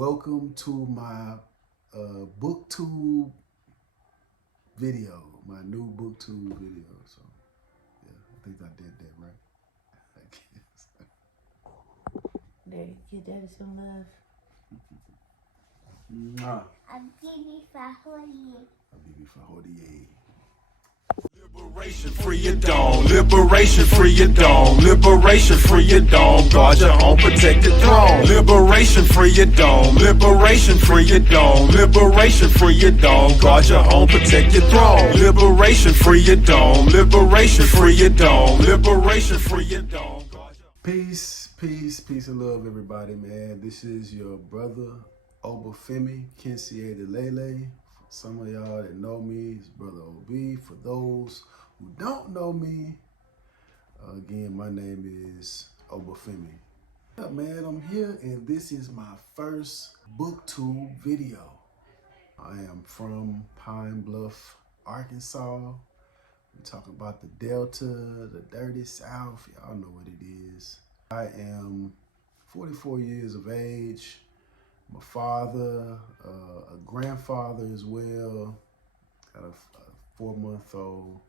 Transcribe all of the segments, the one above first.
welcome to my BookTube video, my new BookTube video. So, yeah, I think I did that right. I guess. Daddy, give Daddy some love. Mwah. Habibi Faholi. Habibi Faholi. Liberation, free your dome. Liberation, free your dome. Liberation, free your dome. Guard your own protected throne. Liberation, free your dome. Liberation, free your dome. Liberation, free your dome. Guard your own protected throne. Liberation, free your dome. Liberation, free your dome. Liberation, free your dome. Peace, peace, peace and love, everybody, man. This is your brother, Obafemi Kinsier Lele. Some of y'all that know me, it's Brutha OB. For those who don't know me, again, my name is Obafemi. Yeah, man, I'm here and this is my first BookTube video. I am from Pine Bluff, Arkansas. We talk about the Delta, the dirty South. Y'all know what it is. I am 44 years of age. I'm a father, a grandfather as well. Got a 4-month-old,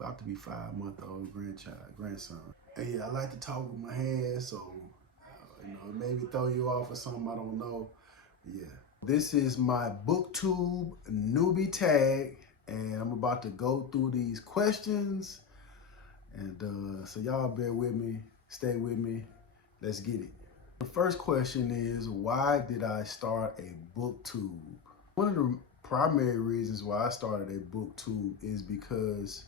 about to be 5-month-old grandson. And yeah, I like to talk with my hands, so maybe throw you off or something, I don't know. Yeah. This is my BookTube newbie tag, and I'm about to go through these questions. And so y'all bear with me, stay with me, let's get it. The first question is, why did I start a BookTube? One of the primary reasons why I started a BookTube is because,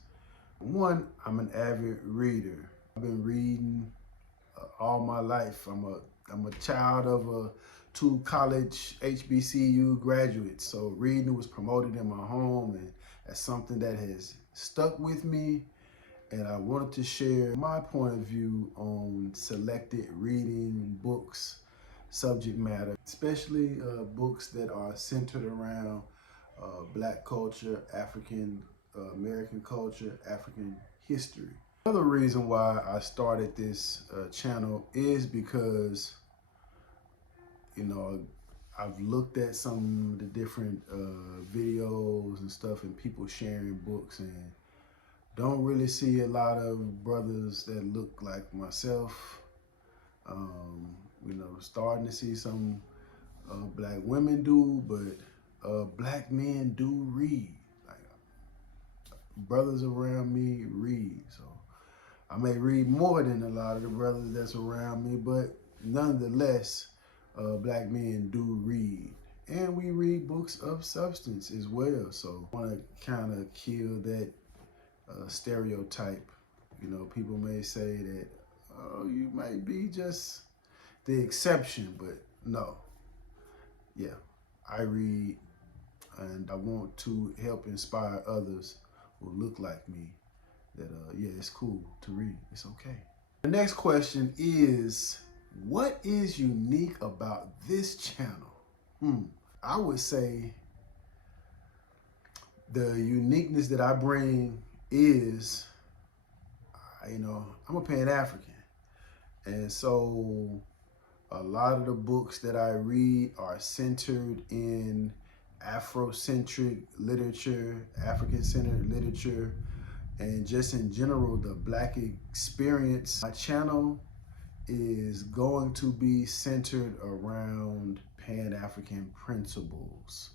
one, I'm an avid reader. I've been reading all my life. I'm a child of 2 college HBCU graduates, so reading was promoted in my home, and that's something that has stuck with me. And I wanted to share my point of view on selected reading books, subject matter, especially books that are centered around Black culture, African American culture, African history. Another reason why I started this channel is because, I've looked at some of the different videos and stuff and people sharing books, and don't really see a lot of brothers that look like myself. Starting to see some Black women do, but Black men do read. Like, brothers around me read, so I may read more than a lot of the brothers that's around me, but nonetheless, Black men do read. And we read books of substance as well, so I want to kind of kill that stereotype. People may say that, oh, you might be just the exception, but no. Yeah, I read, and I want to help inspire others who look like me that, yeah, it's cool to read. It's okay. The next question is, what is unique about this channel? I would say the uniqueness that I bring is, I'm a Pan-African. And so a lot of the books that I read are centered in Afrocentric literature, African-centered literature, and just in general, the Black experience. My channel is going to be centered around Pan-African principles.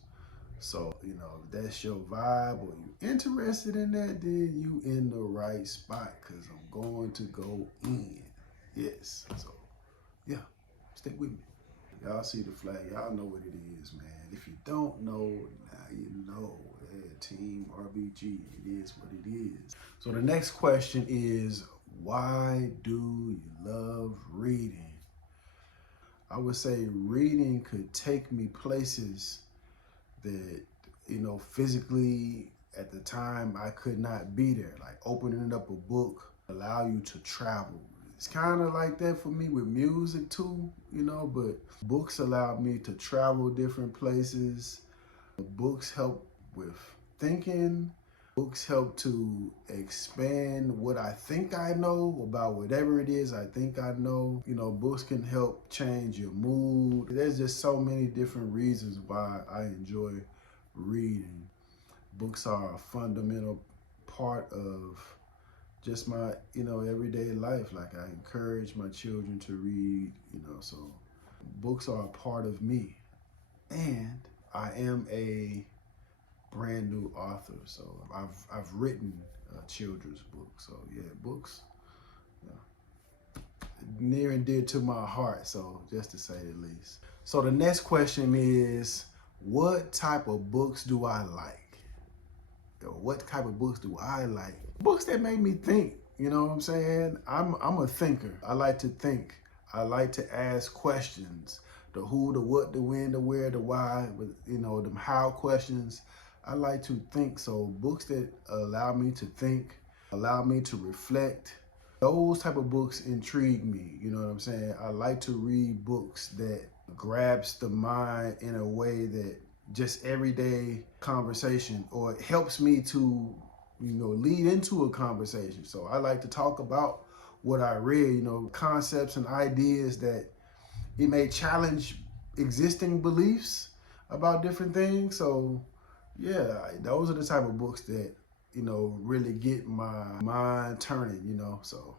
So, if that's your vibe or you interested in that, then you in the right spot, because I'm going to go in. Yes. So, yeah, stick with me. Y'all see the flag. Y'all know what it is, man. If you don't know, now you know. Yeah, Team RBG, it is what it is. So the next question is, why do you love reading? I would say reading could take me places that, physically at the time I could not be there. Like opening up a book allow you to travel. It's kind of like that for me with music too, but books allow me to travel different places. Books help with thinking. Books help to expand what I think I know about whatever it is I think I know. You know, books can help change your mood. There's just so many different reasons why I enjoy reading. Books are a fundamental part of just my, everyday life. Like, I encourage my children to read, so books are a part of me. And I am a brand new author, so I've written a children's book. So yeah, books, near and dear to my heart, so just to say the least. So the next question is, what type of books do I like? What type of books do I like? Books that make me think, you know what I'm saying? I'm a thinker. I like to think. I like to ask questions. The who, the what, the when, the where, the why, with them how questions. I like to think, so books that allow me to think, allow me to reflect, those type of books intrigue me, you know what I'm saying? I like to read books that grabs the mind in a way that just everyday conversation, or it helps me to, lead into a conversation. So I like to talk about what I read, concepts and ideas that it may challenge existing beliefs about different things. So yeah, those are the type of books that, really get my mind turning, so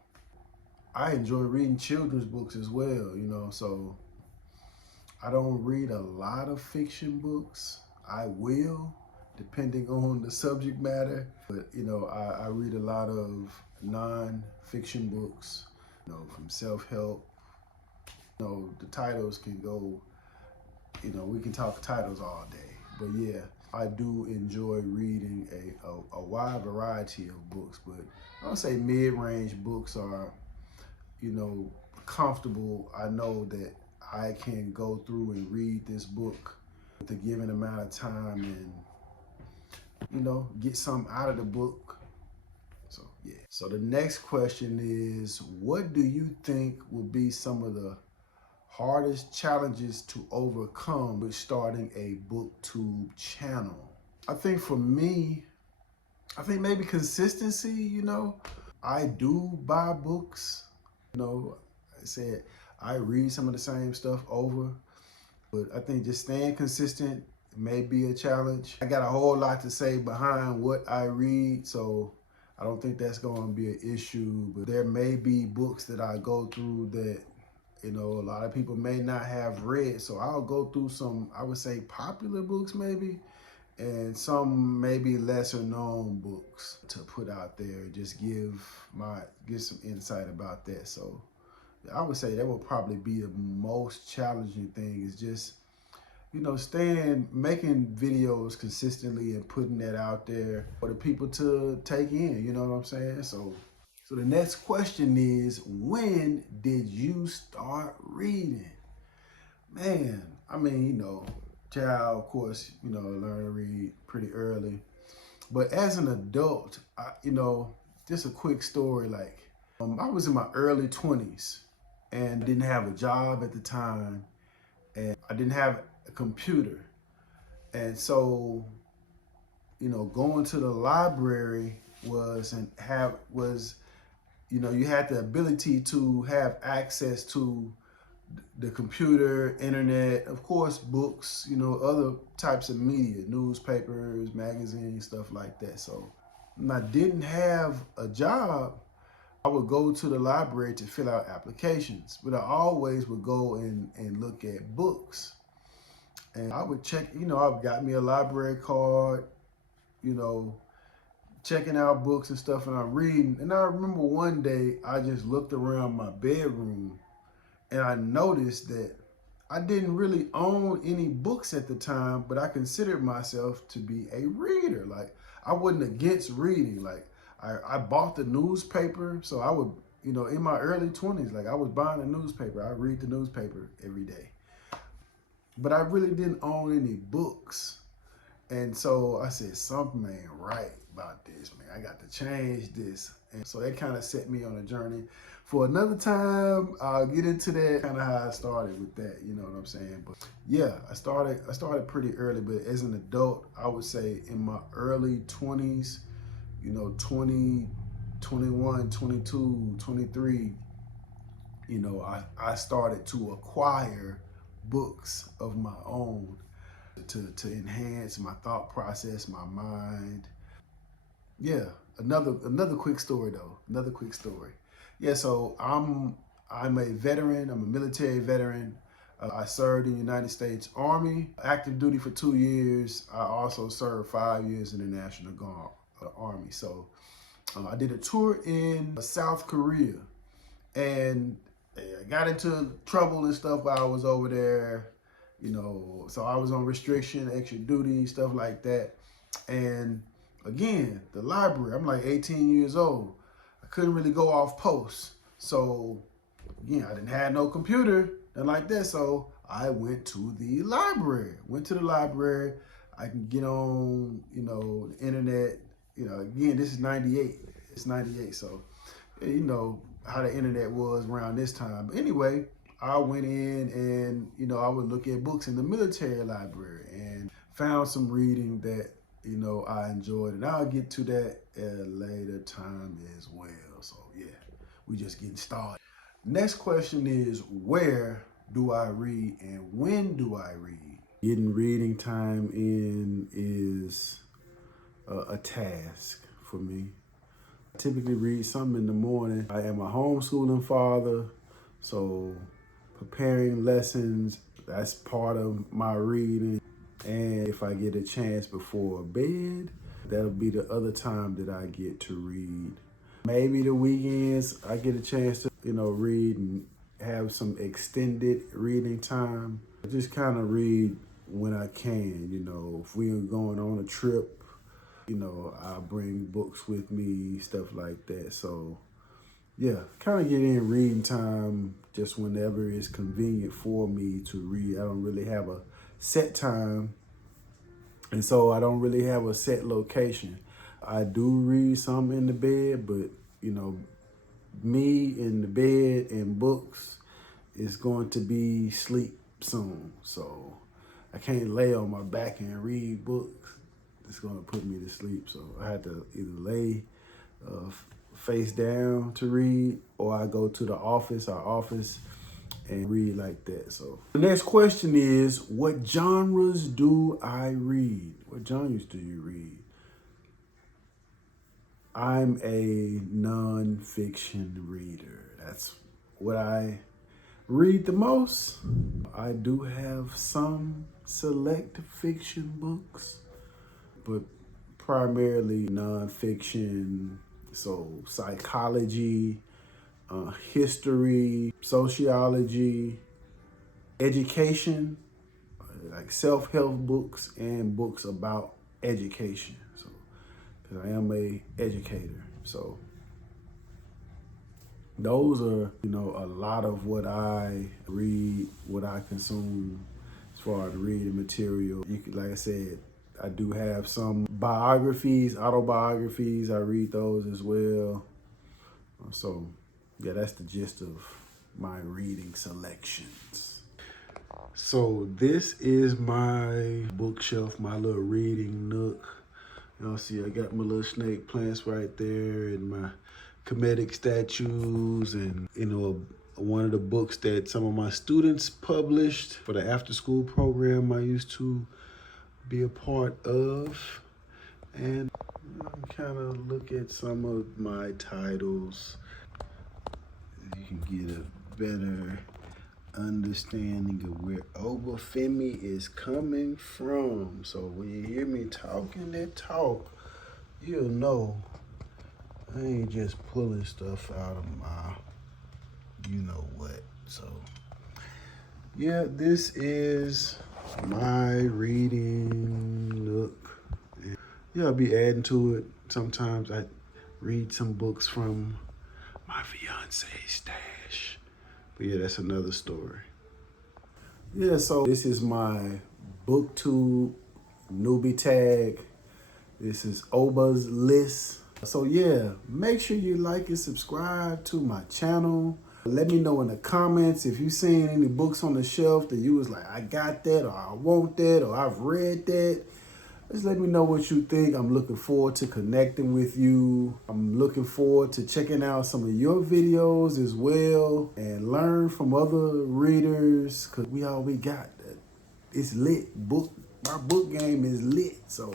I enjoy reading children's books as well, so I don't read a lot of fiction books. I will, depending on the subject matter, but, I read a lot of non-fiction books, from self-help. The titles can go, we can talk titles all day, but yeah, I do enjoy reading a wide variety of books, but I would say mid-range books are, comfortable. I know that I can go through and read this book with a given amount of time and, get something out of the book. So yeah. So the next question is, what do you think would be some of the hardest challenges to overcome with starting a BookTube channel? I think for me, maybe consistency, I do buy books, I said I read some of the same stuff over, but I think just staying consistent may be a challenge. I got a whole lot to say behind what I read, so I don't think that's going to be an issue, but there may be books that I go through that a lot of people may not have read. So I'll go through some, I would say, popular books maybe, and some maybe lesser known books to put out there, just give some insight about that. So I would say that will probably be the most challenging thing, is just, making videos consistently and putting that out there for the people to take in, you know what I'm saying? So the next question is, when did you start reading? Man, I mean, child, of course, learn to read pretty early. But as an adult, just a quick story, like, I was in my early 20s and didn't have a job at the time, and I didn't have a computer. And so, going to the library you had the ability to have access to the computer, internet, of course, books, other types of media, newspapers, magazines, stuff like that. So when I didn't have a job, I would go to the library to fill out applications, but I always would go and look at books. And I would check, I've got me a library card, checking out books and stuff, and I'm reading. And I remember one day I just looked around my bedroom and I noticed that I didn't really own any books at the time, but I considered myself to be a reader. Like, I wasn't against reading. Like, I bought the newspaper, so I would, in my early 20s, like, I was buying a newspaper. I read the newspaper every day. But I really didn't own any books. And so I said, something ain't right about this, man. I got to change this. And so that kind of set me on a journey. For another time, I'll get into that, kind of how I started with that, you know what I'm saying? But yeah, I started pretty early, but as an adult, I would say in my early 20s, 20, 21, 22, 23, I started to acquire books of my own to enhance my thought process, my mind. Yeah, another quick story though. Another quick story. Yeah, so I'm a veteran. I'm a military veteran. I served in the United States Army, active duty for 2 years. I also served 5 years in the National Guard Army. So I did a tour in South Korea, and I got into trouble and stuff while I was over there. So I was on restriction, extra duty, stuff like that. And again, the library, I'm like 18 years old. I couldn't really go off post. So again, I didn't have no computer, nothing like that. So I went to the library. I can get on, the internet. Again, this is 98. It's 98. So, how the internet was around this time. But anyway, I went in and, I would look at books in the military library and found some reading that, I enjoyed. And I'll get to that at a later time as well. So yeah, we just getting started. Next question is, where do I read and when do I read? Getting reading time in is a task for me. I typically read something in the morning. I am a homeschooling father, so preparing lessons, that's part of my reading. And if I get a chance before bed, that'll be the other time that I get to read. Maybe the weekends I get a chance to, read and have some extended reading time. I just kind of read when I can, if we are going on a trip, I bring books with me, stuff like that. So yeah, kind of get in reading time just whenever it's convenient for me to read. I don't really have a set time, and so I don't really have a set location. I do read some in the bed, but me in the bed and books is going to be sleep soon. So I can't lay on my back and read books. It's going to put me to sleep. So I had to either lay face down to read, or I go to our office, and read like that. So the next question is, what genres do I read? What genres do you read? I'm a non-fiction reader. That's what I read the most. I do have some select fiction books, but primarily non-fiction. So psychology, history, sociology, education, like self-help books and books about education. So, because I am a educator. So those are, a lot of what I read, what I consume as far as reading material. Like I said, I do have some biographies, autobiographies. I read those as well. So yeah, that's the gist of my reading selections. So this is my bookshelf, my little reading nook. Y'all see I got my little snake plants right there and my comedic statues and, one of the books that some of my students published for the after school program I used to be a part of. And kind of look at some of my titles. You can get a better understanding of where Obafemi is coming from. So when you hear me talking that talk, you'll know I ain't just pulling stuff out of my you-know-what. So yeah, this is my reading nook. Yeah, I'll be adding to it. Sometimes I read some books from my fiance's stash. But yeah, that's another story. Yeah, so this is my BookTube newbie tag. This is Oba's list. So yeah, make sure you like and subscribe to my channel. Let me know in the comments if you've seen any books on the shelf that you was like, I got that, or I want that, or I've read that. Just let me know what you think. I'm looking forward to connecting with you. I'm looking forward to checking out some of your videos as well and learn from other readers, because we all we got. It's lit. Our book game is lit. So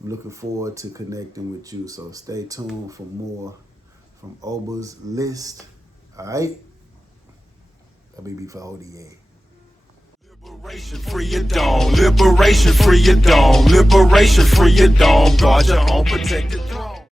I'm looking forward to connecting with you. So stay tuned for more from Oba's list. All right? WB for ODA. Liberation, free your dome. Liberation, free your dome. Liberation, free your dome. Guard your own protected